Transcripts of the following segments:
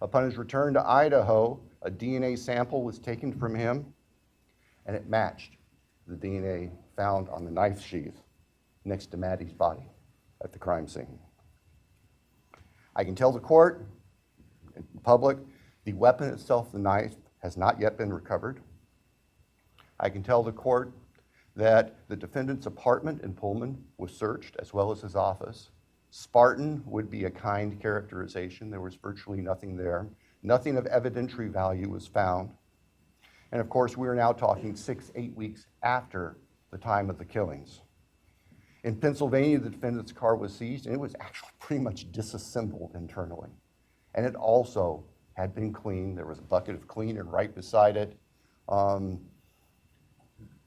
Upon his return to Idaho, a DNA sample was taken from him, and it matched the DNA found on the knife sheath next to Maddie's body at the crime scene. I can tell the court and the public the weapon itself, the knife, has not yet been recovered. I can tell the court that the defendant's apartment in Pullman was searched, as well as his office. Spartan would be a kind characterization. There was virtually nothing there. Nothing of evidentiary value was found. And of course, we are now talking 6-8 weeks after the time of the killings. In Pennsylvania, the defendant's car was seized, and it was actually pretty much disassembled internally. And it also had been cleaned. There was a bucket of cleaner right beside it.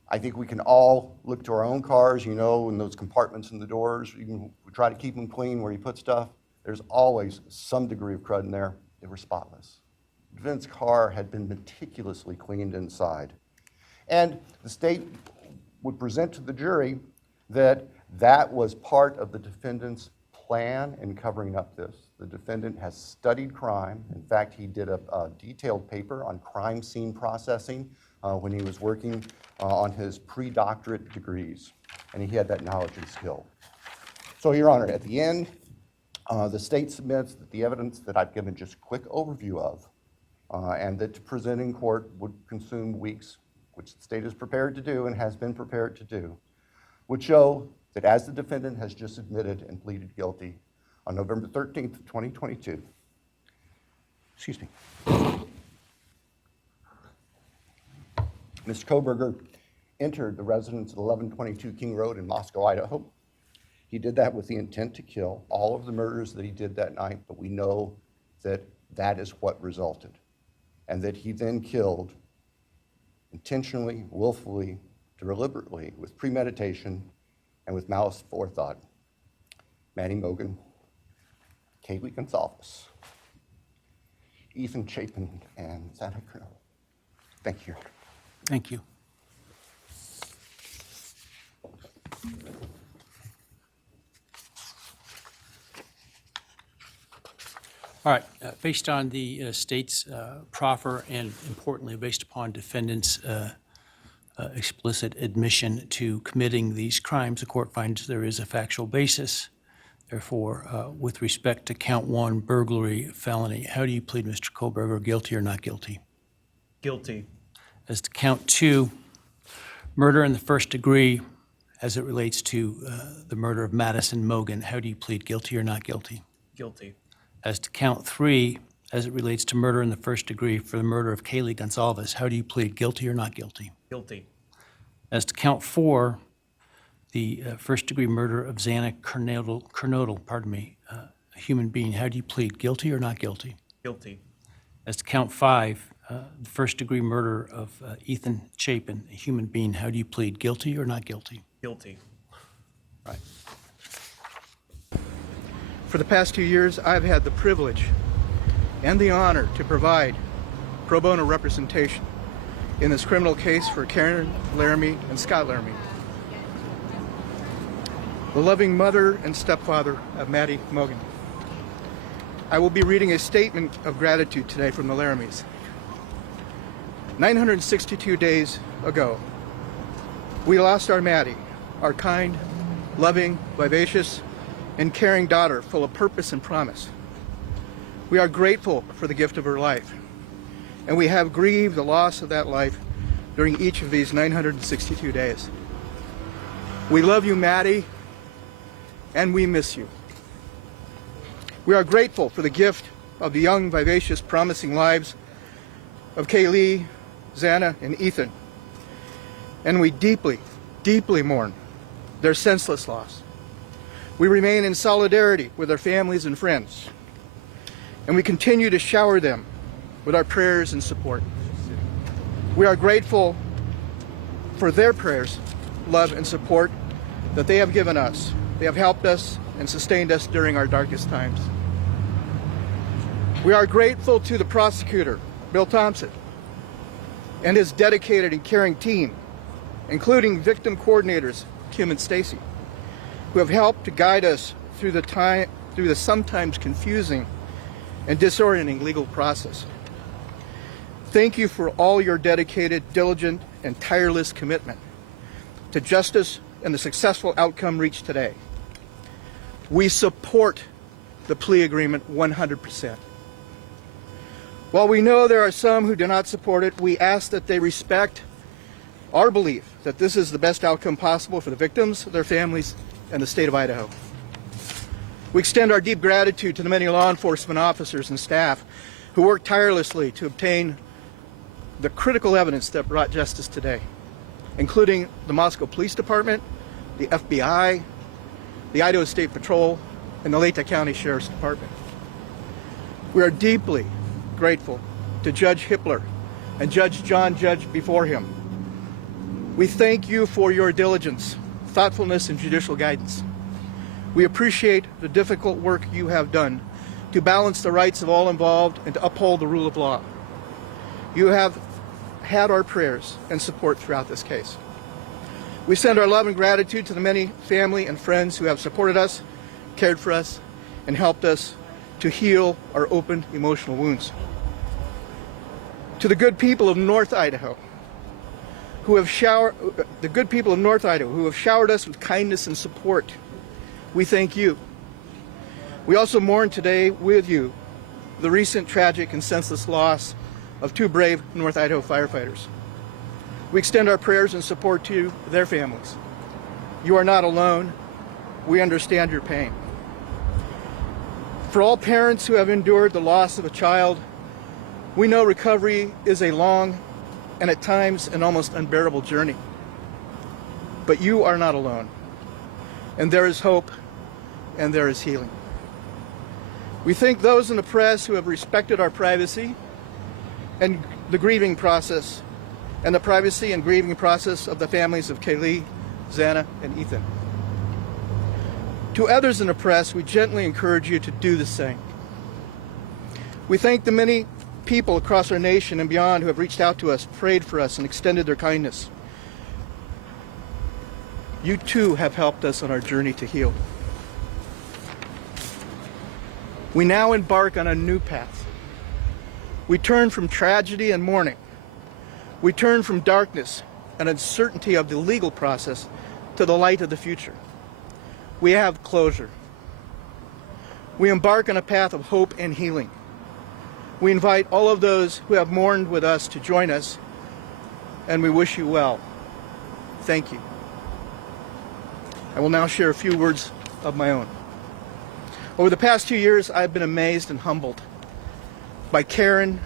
I think we can all look to our own cars, you know, in those compartments in the doors. We try to keep them clean where you put stuff. There's always some degree of crud in there. They were spotless. The defendant's car had been meticulously cleaned inside. And the state would present to the jury that that was part of the defendant's plan in covering up this. The defendant has studied crime. In fact, he did a detailed paper on crime scene processing when he was working on his pre-doctorate degrees, and he had that knowledge and skill. So, Your Honor, at the end, the state submits that the evidence that I've given just a quick overview of, and that to present in court would consume weeks, which the state is prepared to do and has been prepared to do, would show that as the defendant has just admitted and pleaded guilty on November 13th, 2022, excuse me, Mr. Kohberger entered the residence at 1122 King Road in Moscow, Idaho. He did that with the intent to kill all of the murders that he did that night, but we know that that is what resulted, and that he then killed intentionally, willfully, deliberately, with premeditation, and with malice forethought, Maddie Mogen, Kaylee Gonzalez, Ethan Chapin, and Santa Cruz. Thank you. Thank you. All right, based on the state's proffer and importantly based upon defendant's explicit admission to committing these crimes, the court finds there is a factual basis. Therefore, with respect to count 1, burglary, felony, how do you plead, Mr. Kohberger, guilty or not guilty? Guilty. As to count 2, murder in the first degree as it relates to the murder of Madison Mogan, how do you plead, guilty or not guilty? Guilty. As to count 3, as it relates to murder in the first degree for the murder of Kaylee Gonzalez, how do you plead, guilty or not guilty? Guilty. As to count 4, the first degree murder of Xana Kernodle, a human being, how do you plead, guilty or not guilty? Guilty. As to count 5, the first degree murder of Ethan Chapin, a human being, how do you plead, guilty or not guilty? Guilty. Right. For the past 2 years, I've had the privilege and the honor to provide pro bono representation in this criminal case for Karen Laramie and Scott Laramie, the loving mother and stepfather of Maddie Mogan. I will be reading a statement of gratitude today from the Laramies. 962 days ago, we lost our Maddie, our kind, loving, vivacious, and caring daughter full of purpose and promise. We are grateful for the gift of her life, and we have grieved the loss of that life during each of these 962 days. We love you, Maddie, and we miss you. We are grateful for the gift of the young, vivacious, promising lives of Kaylee, Xana, and Ethan, and we deeply, deeply mourn their senseless loss. We remain in solidarity with their families and friends, and we continue to shower them with our prayers and support. We are grateful for their prayers, love, and support that they have given us. They have helped us and sustained us during our darkest times. We are grateful to the prosecutor, Bill Thompson, and his dedicated and caring team, including victim coordinators, Kim and Stacy, who have helped to guide us through the sometimes confusing and disorienting legal process. Thank you for all your dedicated, diligent, and tireless commitment to justice and the successful outcome reached today. We support the plea agreement 100%. While we know there are some who do not support it, we ask that they respect our belief that this is the best outcome possible for the victims, their families, and the state of Idaho. We extend our deep gratitude to the many law enforcement officers and staff who worked tirelessly to obtain the critical evidence that brought justice today, including the Moscow Police Department, the FBI, the Idaho State Patrol, and the Lehigh County Sheriff's Department. We are deeply grateful to Judge Hippler and Judge John Judge before him. We thank you for your diligence, thoughtfulness, and judicial guidance. We appreciate the difficult work you have done to balance the rights of all involved and to uphold the rule of law. You have had our prayers and support throughout this case. We send our love and gratitude to the many family and friends who have supported us, cared for us, and helped us to heal our open emotional wounds. To the good people of North Idaho, who have showered us with kindness and support, we thank you. We also mourn today with you the recent tragic and senseless loss of two brave North Idaho firefighters. We extend our prayers and support to their families. You are not alone. We understand your pain. For all parents who have endured the loss of a child, we know recovery is a long and at times an almost unbearable journey. But you are not alone. And there is hope and there is healing. We thank those in the press who have respected our privacy and the grieving process, and the privacy and grieving process of the families of Kaylee, Xana, and Ethan. To others in the press, we gently encourage you to do the same. We thank the many people across our nation and beyond who have reached out to us, prayed for us, and extended their kindness. You too have helped us on our journey to heal. We now embark on a new path. We turn from tragedy and mourning. We turn from darkness and uncertainty of the legal process to the light of the future. We have closure. We embark on a path of hope and healing. We invite all of those who have mourned with us to join us, and we wish you well. Thank you. I will now share a few words of my own. Over the past 2 years, I've been amazed and humbled by Karen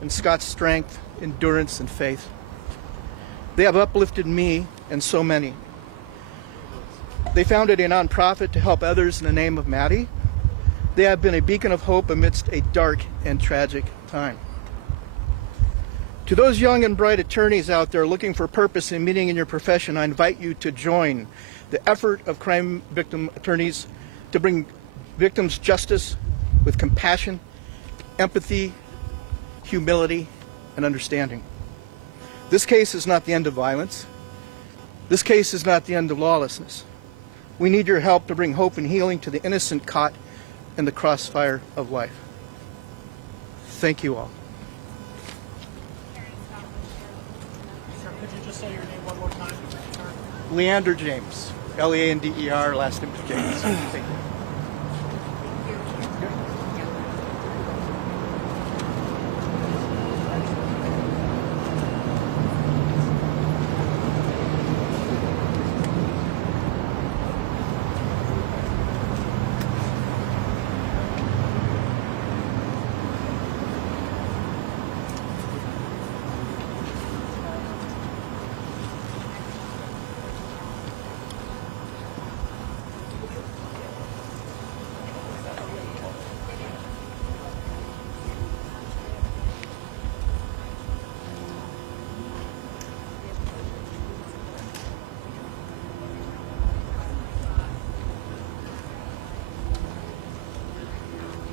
and Scott's strength, endurance, and faith. They have uplifted me and so many. They founded a nonprofit to help others in the name of Maddie. They have been a beacon of hope amidst a dark and tragic time. To those young and bright attorneys out there looking for purpose and meaning in your profession, I invite you to join the effort of crime victim attorneys to bring victims justice with compassion, empathy, humility, and understanding. This case is not the end of violence. This case is not the end of lawlessness. We need your help to bring hope and healing to the innocent caught in the crossfire of life. Thank you all. Sir, could you just say your name one more time? Leander James, Leander, last name is James. Thank you.